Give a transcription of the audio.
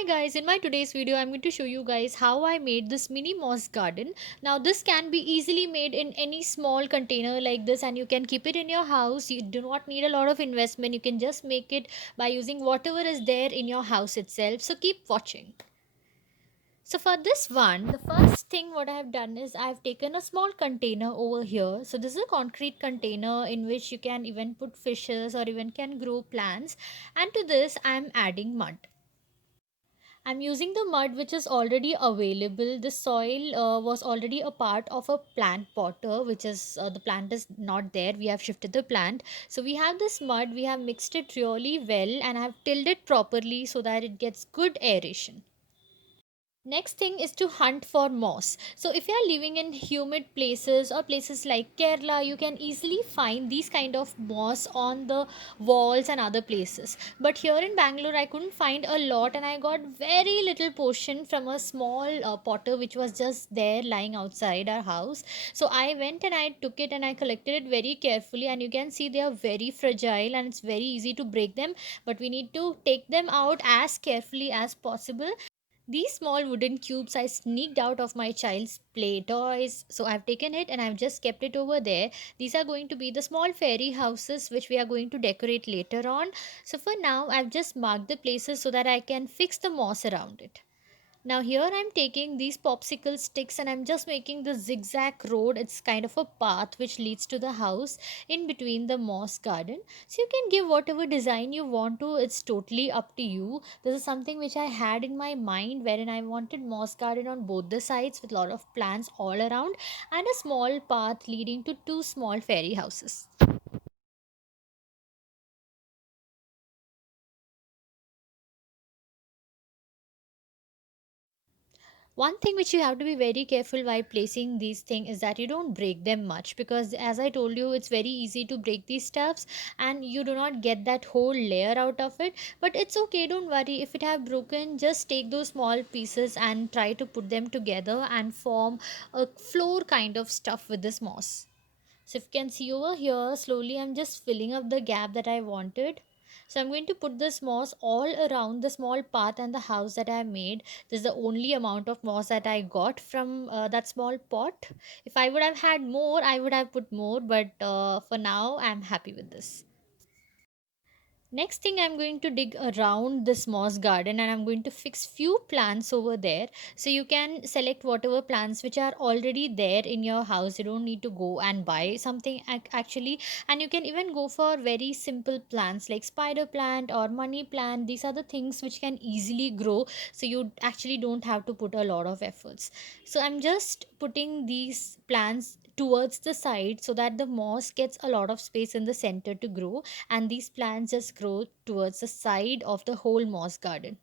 Hi guys, in my today's video I'm going to show you guys how I made this mini moss garden. Now this can be easily made in any small container like this, and you can keep it in your house. You do not need a lot of investment. You can just make it by using whatever is there in your house itself. So keep watching. So for this one, the first thing what I have done is I've taken a small container over here. So this is a concrete container in which you can even put fishes or even can grow plants. And to this I'm adding mud. I'm using the mud which is already available. The soil was already a part of a plant potter, which is the plant is not there. We have shifted the plant. So we have this mud, we have mixed it really well and have tilled it properly so that it gets good aeration. Next thing is to hunt for moss. So if you are living in humid places or places like Kerala, you can easily find these kind of moss on the walls and other places. But here in Bangalore, I couldn't find a lot, and I got very little portion from a small potter which was just there lying outside our house. So I went and I took it and I collected it very carefully, and you can see they are very fragile and it's very easy to break them. But we need to take them out as carefully as possible. These small wooden cubes I sneaked out of my child's play toys. So I've taken it and I've just kept it over there. These are going to be the small fairy houses which we are going to decorate later on. So for now, I've just marked the places so that I can fix the moss around it. Now here I'm taking these popsicle sticks and I'm just making the zigzag road. It's kind of a path which leads to the house in between the moss garden. So you can give whatever design you want to. It's totally up to you. This is something which I had in my mind wherein I wanted moss garden on both the sides with a lot of plants all around and a small path leading to two small fairy houses. One thing which you have to be very careful while placing these things is that you don't break them much, because as I told you, it's very easy to break these stuffs and you do not get that whole layer out of it. But it's okay, don't worry. If it have broken, just take those small pieces and try to put them together and form a floor kind of stuff with this moss. So if you can see over here, slowly I'm just filling up the gap that I wanted. So I'm going to put this moss all around the small path and the house that I made. This is the only amount of moss that I got from that small pot. If I would have had more, I would have put more, but for now I'm happy with this. Next thing, I'm going to dig around this moss garden and I'm going to fix few plants over there. So you can select whatever plants which are already there in your house. You don't need to go and buy something actually. And you can even go for very simple plants like spider plant or money plant. These are the things which can easily grow. So you actually don't have to put a lot of efforts. So I'm just putting these plants towards the side so that the moss gets a lot of space in the center to grow, and these plants just grow towards the side of the whole moss garden.